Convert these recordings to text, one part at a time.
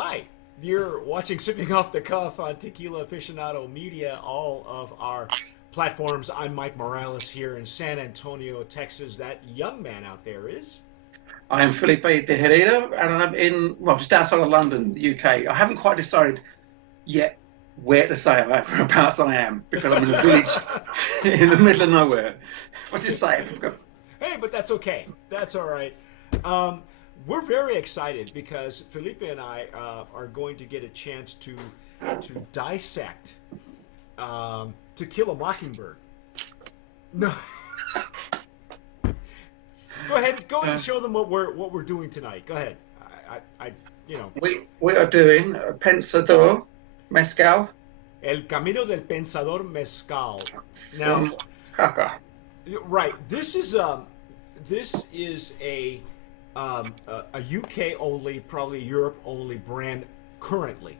Hi, you're watching Sipping Off the Cuff on Tequila Aficionado Media, all of our platforms. I'm Mike Morales here in San Antonio, Texas. That young man out there is. I am Felipe de Herrera, and I'm just outside of London, UK. I haven't quite decided yet where to say whereabouts I am because I'm in a village in the middle of nowhere. What just say it? Hey, but that's okay. That's all right. Um, we're very excited because Felipe and I are going to get a chance to dissect To Kill a Mockingbird. No, go ahead and show them what we're doing tonight. Go ahead. I you know, We are doing Pensador, Mezcal El Camino del Pensador Mezcal. Now, from Caca. right, this is a UK only, probably Europe only brand currently.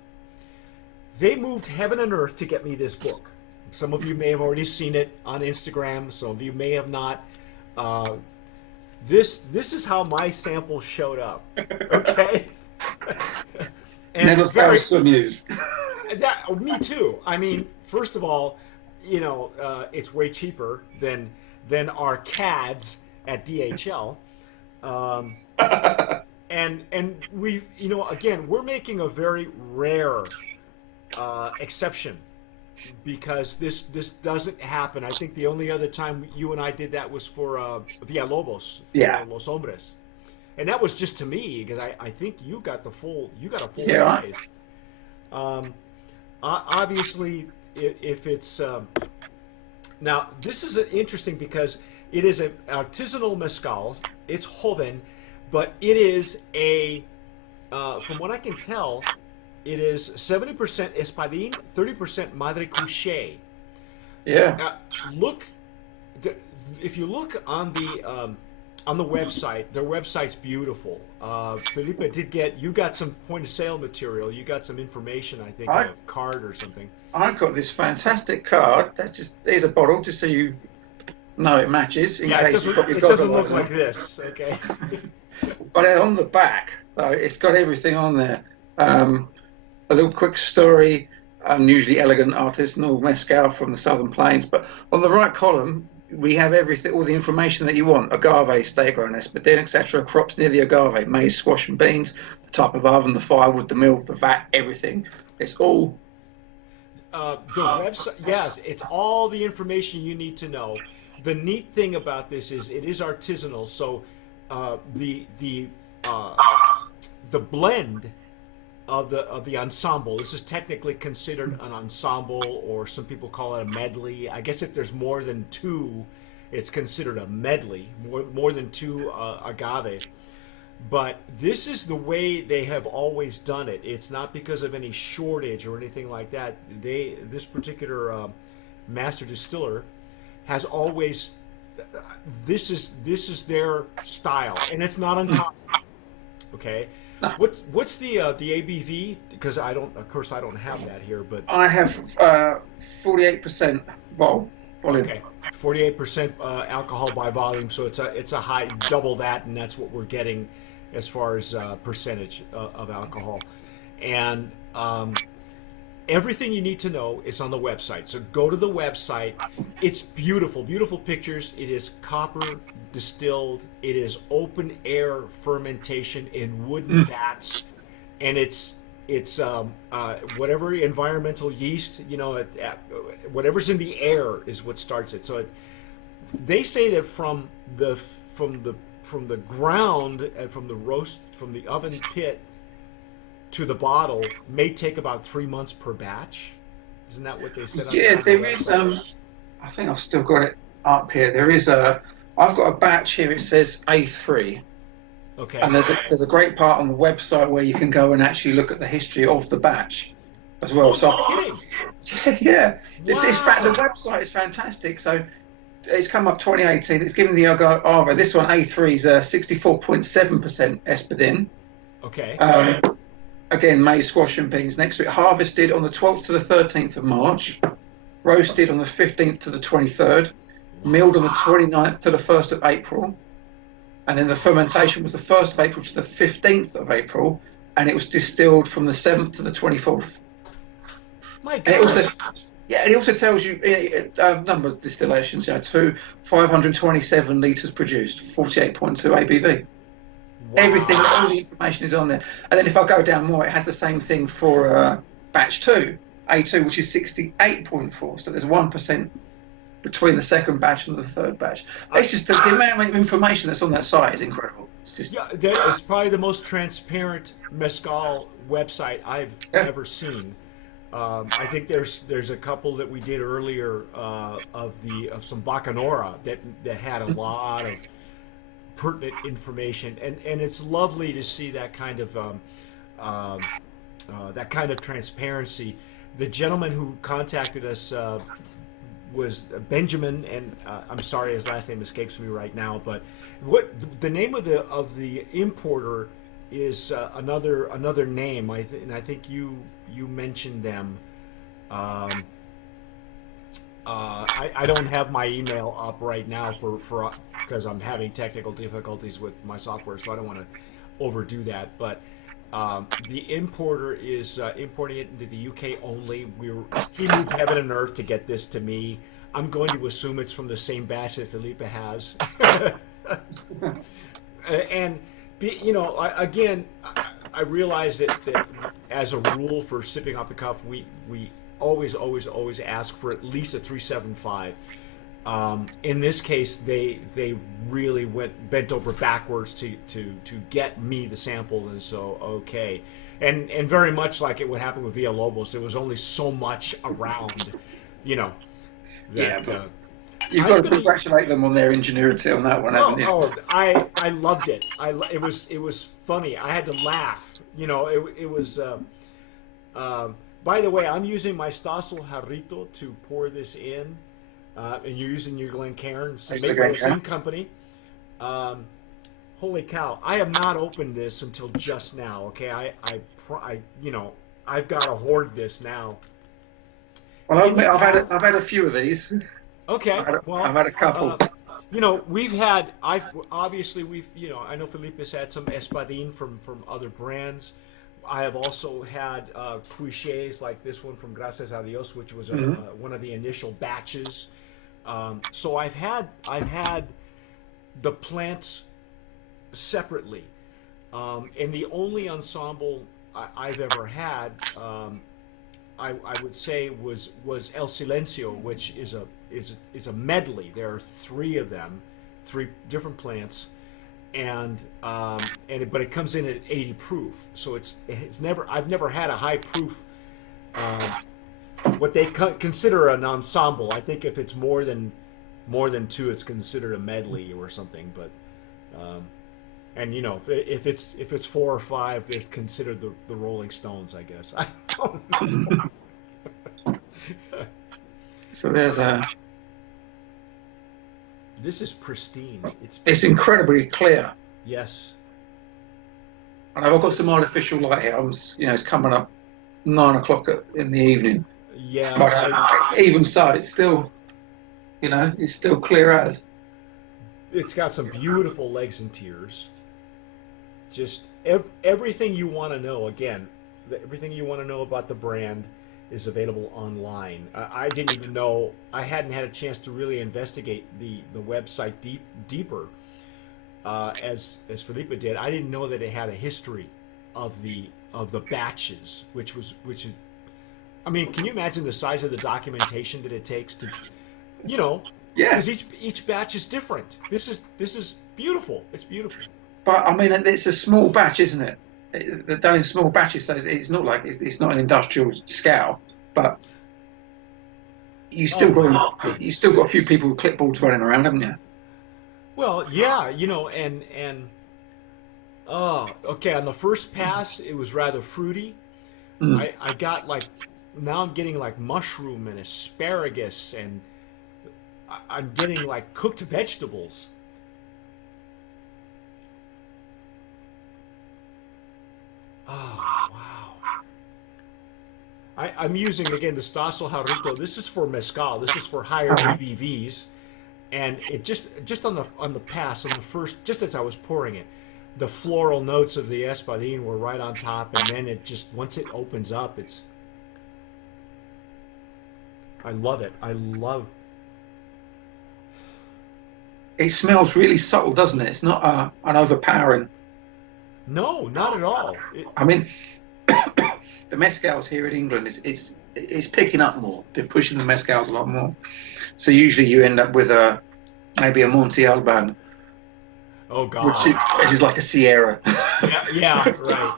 They moved heaven and earth to get me this book. Some of you may have already seen it on Instagram. Some of you may have not. Uh, this is how my sample showed up. Okay, and Never very fails to amuse. me too. I mean, first of all, it's way cheaper than our CADs at DHL. Um, and we, again, we're making a very rare exception because this doesn't happen. I think the only other time you and I did that was for Villalobos for Yeah, Los Hombres, and that was just to me because I think you got a full yeah. size. Um, Obviously, if it's now this is interesting because it is an artisanal mezcal. It's Joven, but it is from what I can tell, it is 70% Espadin, 30% Madre Couche. Yeah. Look, if you look on the website, their website's beautiful. Felipe you got some point of sale material. You got some information, I think, I a card or something. I got this fantastic card. There's a bottle just so you know it matches in Yeah, case you've got your it doesn't goggle look eyes like on. this. Okay. But on the back, though, it's got everything on there. Um, a little quick story, unusually elegant artisanal mezcal from the Southern Plains. But on the right column, we have everything, all the information that you want: agave, stay grown, espadin, etc. Crops near the agave, maize, squash, and beans. The type of oven, the firewood, the mill, the vat, everything. It's all. The website, yes, it's all the information you need to know. The neat thing about this is it is artisanal, so uh, the blend of the ensemble. This is technically considered an ensemble, or some people call it a medley. I guess if there's more than two, it's considered a medley. More than two agave. But this is the way they have always done it. It's not because of any shortage or anything like that. This particular master distiller has always this is their style, and it's not uncommon. Okay, what's the ABV? Because I don't, of course, I don't have that here, but I have 48% volume. okay, 48% alcohol by volume, so it's a high double that, and that's what we're getting as far as percentage of alcohol, and everything you need to know is on the website. So go to the website. It's beautiful, beautiful pictures. It is copper distilled. It is open air fermentation in wooden vats, and it's whatever environmental yeast, whatever's in the air is what starts it. So they say that from the ground and from the roast from the oven pit to the bottle may take about 3 months per batch. Isn't that what they said on Yeah, the there is. website? I think I've still got it up here. I've got a batch here. It says A3, Okay. and there's a great part on the website where you can go and actually look at the history of the batch as well. Oh, So, no kidding. yeah, the Wow. website is fantastic. So it's come up 2018. It's given the agave. This one A3 is 64.7% espadin. Okay. Um, Again, maize, squash, and beans next to it. Harvested on the 12th to the 13th of March. Roasted on the 15th to the 23rd. Milled on the 29th to the 1st of April. And then the fermentation was the 1st of April to the 15th of April. and it was distilled from the 7th to the 24th. My And it also, gosh. yeah, and it also tells you number of distillations. 527 liters produced, 48.2 ABV. Everything, Wow. all the information is on there. And then if I go down more, it has the same thing for batch two, A2, which is 68.4. So there's 1% between the second batch and the third batch. It's just the amount of information that's on that site is incredible. It's just, Yeah, it's probably the most transparent mezcal website I've yeah. ever seen. I think there's a couple that we did earlier of some Bacanora that had a lot of pertinent information, and it's lovely to see um, that kind of transparency. The gentleman who contacted us was Benjamin, and I'm sorry his last name escapes me right now. But what the name of the importer is another name. And I think you mentioned them. Um, I don't have my email up right now for because I'm having technical difficulties with my software, so I don't want to overdo that. But the importer is importing it into the UK only. He moved heaven and earth to get this to me. I'm going to assume it's from the same batch that Felipe has. And again, I realize that as a rule for sipping off the cuff, we always ask for at least a 375. In this case, they really bent over backwards to get me the sample, and so okay, and very much like it would happen with Villalobos, there was only so much around, you know, Yeah, that. but you've got I'm to gonna. congratulate them on their ingenuity on that one, haven't you? I loved it. It was funny. I had to laugh. It was. By the way, I'm using my Stossel Jarrito to pour this in, and you're using your Glencairn, Thanks made by the again, same company. Um, Holy cow! I have not opened this until just now. Okay, I've got to hoard this now. well, In the past, I've had a few of these. okay. I've Well, had a couple. we've had. I've obviously we've. I know Felipe's had some Espadin from other brands. I have also had cliches like this one from Gracias a Dios, which was Hmm. one of the initial batches. So I've had the plants separately, and the only ensemble I've ever had, I would say was El Silencio, which is a medley. There are three of them, three different plants, but it comes in at 80 proof, so I've never had a high proof, um, what they consider an ensemble. I think if it's more than two, it's considered a medley or something. But and if it's four or five, they're considered the Rolling Stones, I guess. I don't know. So there's a. This is pristine. It's incredibly clear, Yes. and I've got some artificial light here. It's coming up 9 o'clock in the evening, Yeah. but even so, it's still clear as. It's got some beautiful legs and tears. Just everything you want to know. Again, everything you want to know about the brand is available online. I didn't even know. I hadn't had a chance to really investigate the website deeper, as Felipe did. I didn't know that it had a history of the batches, which. I mean, can you imagine the size of the documentation that it takes to, Yeah, because each batch is different. This is beautiful. It's beautiful. but I mean, it's a small batch, isn't it? They're done in small batches, so it's not like it's not an industrial scale, but Oh my you goodness. still got a few people with clipboards running around, haven't you? Well, yeah, and oh, okay. On the first pass, it was rather fruity. Mm. I got like now I'm getting like mushroom and asparagus, and I'm getting like cooked vegetables. Oh wow. I'm using again the Stossel Jarrito. This is for mezcal. This is for higher Uh-huh. ABVs, and it just on the pass on the first, just as I was pouring it, the floral notes of the espadín were right on top, and then it just once it opens up, it's I love it. I love. It smells really subtle, doesn't it? It's not an overpowering. No, not at all. I mean, the mezcals here in England it's picking up more. They're pushing the mezcals a lot more. So usually you end up with maybe a Monte Alban, Oh God. which is like a Sierra. Yeah, yeah, right.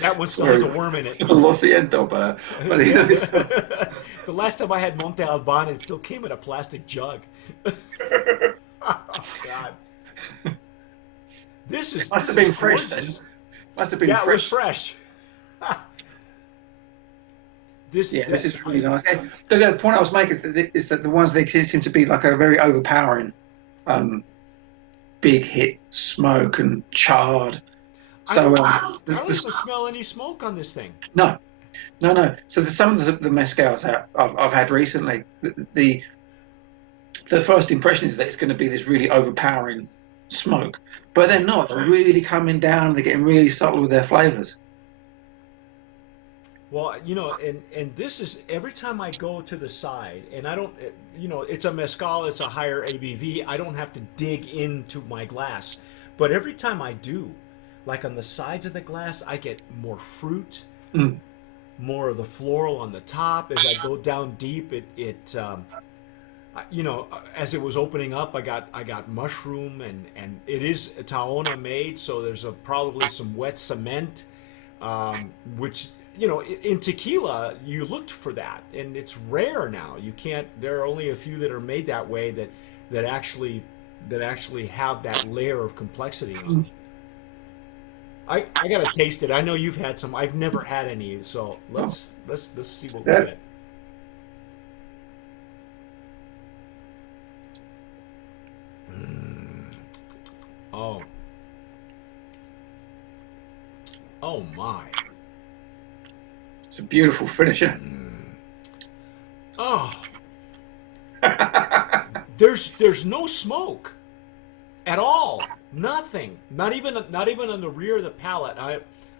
That one still has a worm in it. Lo siento, but The last time I had Monte Alban, it still came in a plastic jug. Oh God. Must have been fresh then. Must have been Yeah, it was fresh. fresh. This is really nice. The point I was making is that the ones they seem to be like a very overpowering, big hit smoke and charred. So I don't even smell any smoke on this thing. No. So some of the mezcals that I've had recently, the first impression is that it's going to be this really overpowering smoke, but they're not. They're really coming down. They're getting really subtle with their flavors. Well, you know, and this is every time I go to the side, and I don't, you know, it's a mezcal, it's a higher ABV. I don't have to dig into my glass, but every time I do, like on the sides of the glass, I get more fruit, more of the floral on the top. As I go down deep, you know, as it was opening up, I got mushroom, and it is Taona made, so there's probably some wet cement, which, you know, in tequila you looked for that, and it's rare now. You can't. There are only a few that are made that way that actually have that layer of complexity in them. I gotta taste it. I know you've had some. I've never had any, so let's see what we get. Oh. Oh my. It's a beautiful finisher. Oh. There's no smoke at all. Nothing. Not even on the rear of the palate.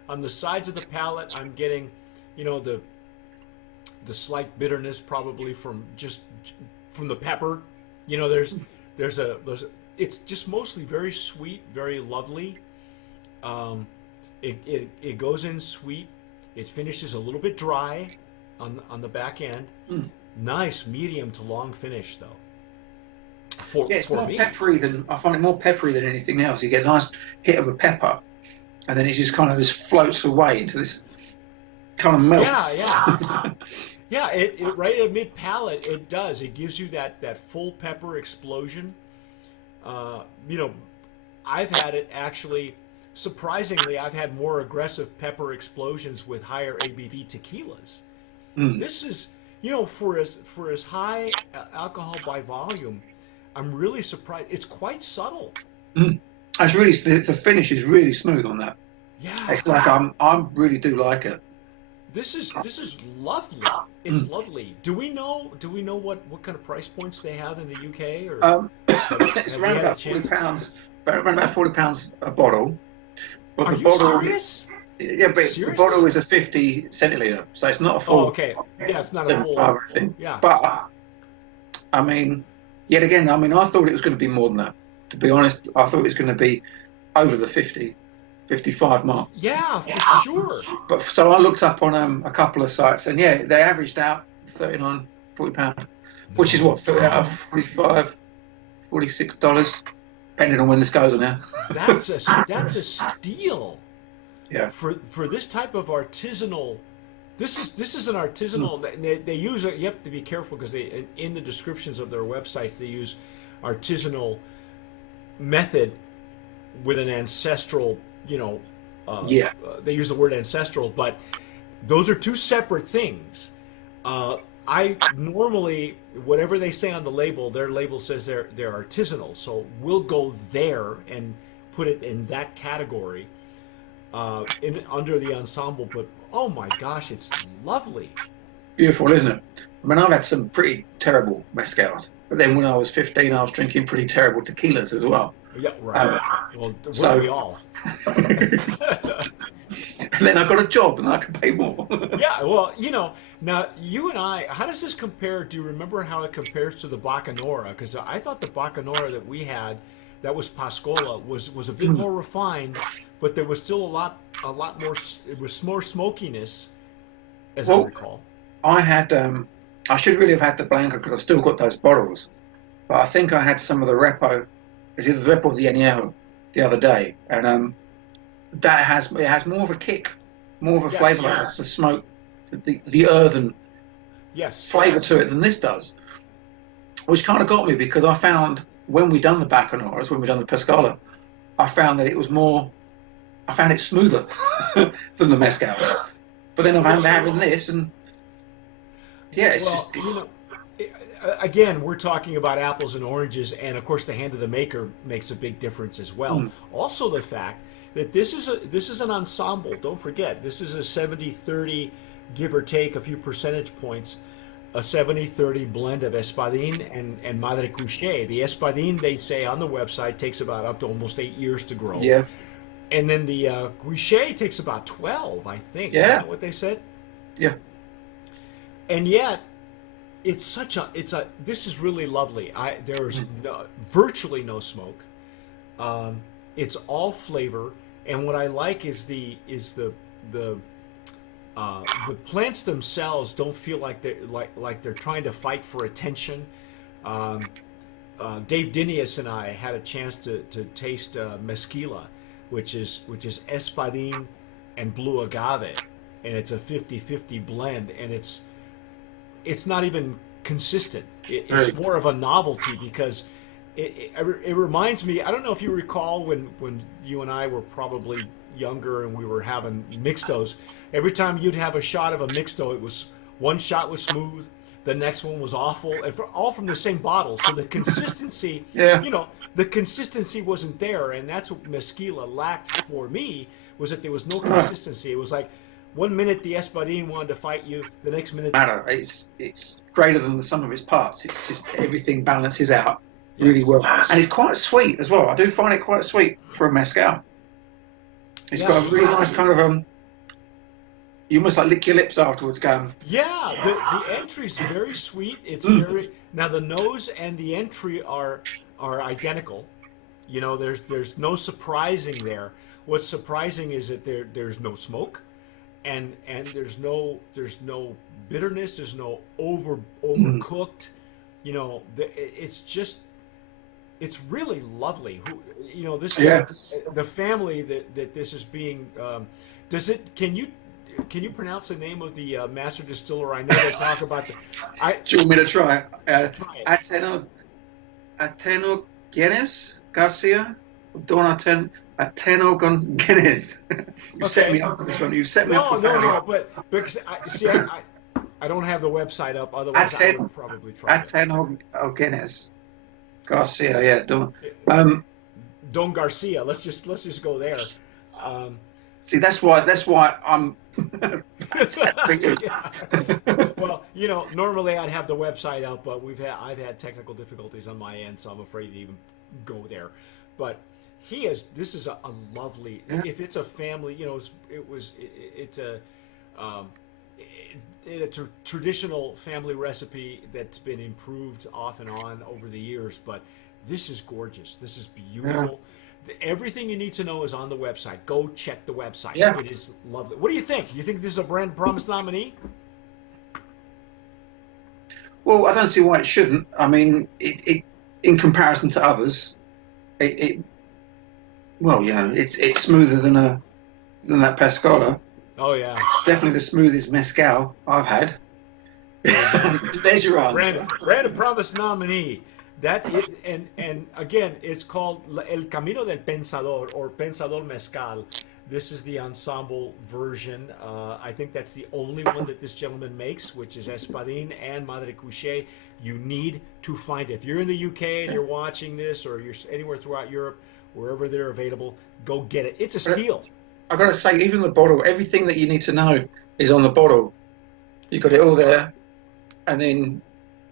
On the sides of the palate, I'm getting, you know, the slight bitterness probably from the pepper. You know, there's it's just mostly very sweet, very lovely. It goes in sweet. It finishes a little bit dry on the back end. Nice medium to long finish though. It's more me. peppery than I find it more peppery than anything else. You get a nice hit of a pepper, and then it just kind of just floats away into this kind of melts. Yeah. Yeah, it right at mid palate it does. It gives you that full pepper explosion. You know, I've had it actually. Surprisingly, I've had more aggressive pepper explosions with higher ABV tequilas. This is, you know, for as high alcohol by volume, I'm really surprised. It's quite subtle. It's really the finish is really smooth on that. Yeah, it's like I really do like it. This is lovely. It's lovely. Do we know what kind of price points they have in the UK? Or it's around about £40. Around about £40 a bottle. But Are you serious? Yeah, but Seriously? the bottle is a 50 centiliter, so it's not a full. Oh, okay. Yeah, it's not a full. Or anything. Yeah. But I mean, yet again, I mean, I thought it was going to be more than that. To be honest, I thought it was going to be over the 50, 55 mark. Yeah, for sure. But so I looked up on a couple of sites, and yeah, they averaged out £39, £40, which is what, 45, $46, depending on when this goes on now. That's a steal. Yeah. For this type of artisanal, this is an artisanal. They use it. You have to be careful because they in the descriptions of their websites they use artisanal method with an ancestral. You know. They use the word ancestral, but those are two separate things. I normally, whatever they say on the label, their label says they're artisanal. So we'll go there and put it in that category, under the ensemble. But oh my gosh, it's lovely. Beautiful, isn't it? I mean, I've had some pretty terrible mezcals, but then when I was 15, I was drinking pretty terrible tequilas as well. Yeah, right. Um, Well, wouldn't so we all? and then I got a job and I could pay more. Yeah, well, now you and I, how does this compare? Do you remember how it compares to the Bacanora? Because I thought the Bacanora that we had, that was Pascola, was a bit more refined, but there was still a lot more. It was more smokiness, as I Well, recall. I had I should really have had the Blanca because I've still got those bottles, but I think I had some of the Repo. It's either the Repo or the Añejo the other day, and it has more of a kick, more of a flavour, Yes, like the smoke, the earthen yes, flavour to it than this does, which kind of got me because I found when we done the Bacanoras, when we done the Pescala, I found that it was more, I found it smoother than the Mezcals. But then I'm having this, and yeah, it's well, just, it's, again, we're talking about apples and oranges, and of course, the hand of the maker makes a big difference as well. mm, Also, the fact that this is an ensemble. Don't forget, this is a 70-30, give or take a few percentage points, a 70-30 blend of Espadin and Madre Couche. The Espadin, they say on the website, takes about up to almost 8 years to grow, yeah, and then the Couche takes about 12, I think. Isn't yeah, that what they said? yeah, And yet, this is really lovely. There's virtually no smoke. It's all flavor, and what I like is the the plants themselves don't feel like they're trying to fight for attention. Um, Dave Dinius and I had a chance to taste Mezquila, which is Espadin and Blue Agave, and it's a 50-50 blend, and it's not even consistent. It's right. more of a novelty because it reminds me. I don't know if you recall when you and I were probably younger and we were having mixtos. Every time you'd have a shot of a mixto, it was one shot was smooth, the next one was awful, and all from the same bottle. So the consistency, Yeah. the consistency wasn't there, and that's what Mezquila lacked for me, was that there was no Right. consistency. It was like one minute the Espadin wanted to fight you, the next minute, Matter. It's greater than the sum of its parts. It's just everything balances out really yes, well, and it's quite sweet as well. I do find it quite sweet for a mezcal. It's yeah, got a really nice kind of You almost like lick your lips afterwards, going. yeah. The entry's very sweet. It's Mm, very now the nose and the entry are identical. There's no surprising there. What's surprising is that there's no smoke, and there's no bitterness. There's no mm, overcooked. It's just it's really lovely. This yeah. the family that this is being. Does it? Can you pronounce the name of the master distiller? I know they talk about the. I Do you want me to try? try it. Ateno Guinness Garcia, Don Ateno Guinness. You set Okay. me up for this one. You set me up No, for no, failure. no. But because I don't have the website up. Otherwise, I Aten would probably try it. Ateno Guinness Garcia. Yeah, Don. Um, Don Garcia. Let's just go there. Um, See, that's why I'm. That's to you. yeah. Well, normally I'd have the website up, but I've had technical difficulties on my end, so I'm afraid to even go there. But this is a lovely. Yeah. If it's a family, it's a. Um, it's a traditional family recipe that's been improved off and on over the years, but this is gorgeous. This is Yeah. beautiful. Everything you need to know is on the website. Go check the website. Yeah. It is lovely. What do you think? You think this is a brand promise nominee? Well, I don't see why it shouldn't. I mean, it in comparison to others, it well, it's smoother than that Pescara. Oh yeah. It's definitely the smoothest mezcal I've had. There you go. There's your Brandon, answer. Brandon promise nominee. And again, it's called El Camino del Pensador or Pensador Mezcal. This is the ensemble version. I think that's the only one that this gentleman makes, which is Espadin and Madre Couche. You need to find it. If you're in the UK and you're watching this, or you're anywhere throughout Europe, wherever they're available, go get it. It's a steal. I've got to say, even the bottle, everything that you need to know is on the bottle. You've got it all there, and then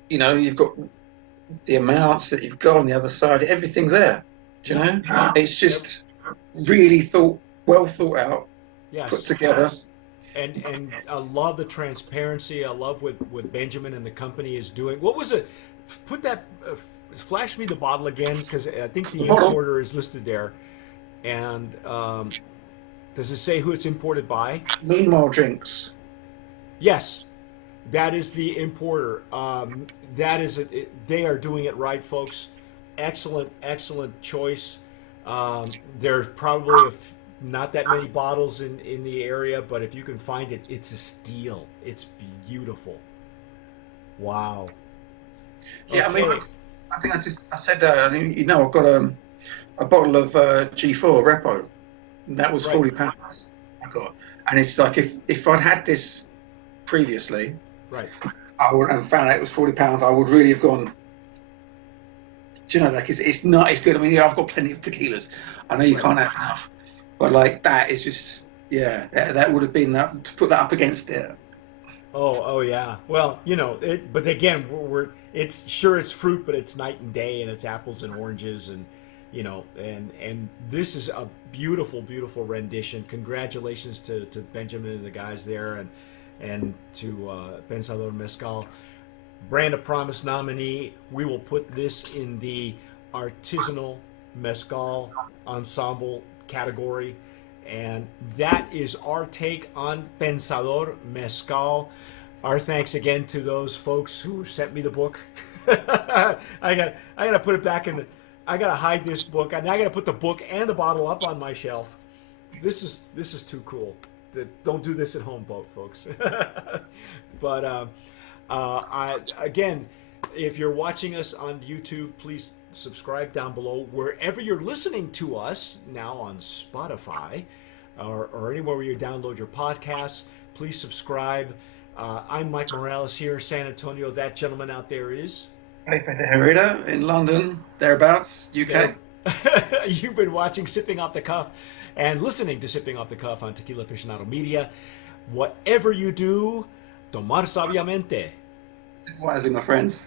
you've got the amounts that you've got on the other side. Everything's there. Do you Yep. know? It's Yep. just really well thought out, put Yes. together. And I love the transparency. I love what Benjamin and the company is doing. What was it? Put that. Flash me the bottle again, because I think The the bottle, importer is listed there. And does it say who it's imported by? Meanwhile Drinks. Yes, that is the importer. That is it, they are doing it right, folks. Excellent, excellent choice. There's probably not that many bottles in the area, but if you can find it, it's a steal. It's beautiful. Wow. Yeah, I mean, Okay. I think I said, I've got a bottle of G4 Repo. That was Right. £40 I got. And it's like if I'd had this previously, Right. I would and found out it was £40, I would really have gone. Do you know, like it's not as good. I mean, yeah, I've got plenty of tequilas. I know you Right. can't have enough, but like that is just, yeah, that would have been that to put that up against it. Oh yeah. Well, but again, it's sure it's fruit, but it's night and day, and it's apples and oranges, and and this is a beautiful, beautiful rendition. Congratulations to Benjamin and the guys there, and to Pensador Mezcal, Brand of Promise nominee. We will put this in the artisanal mezcal ensemble category. And that is our take on Pensador Mezcal. Our thanks again to those folks who sent me the book. I got to put it back in the. I got to hide this book, and I got to put the book and the bottle up on my shelf. This is too cool. Don't do this at home, folks. But again, if you're watching us on YouTube, please subscribe down below wherever you're listening to us now on Spotify or anywhere where you download your podcasts. Please subscribe. I'm Mike Morales here in San Antonio. That gentleman out there is Pepe de Herrera in London, thereabouts, UK. Yep. You've been watching Sipping Off the Cuff and listening to Sipping Off the Cuff on Tequila Aficionado Media. Whatever you do, tomar sabiamente. Sip wisely, my friends.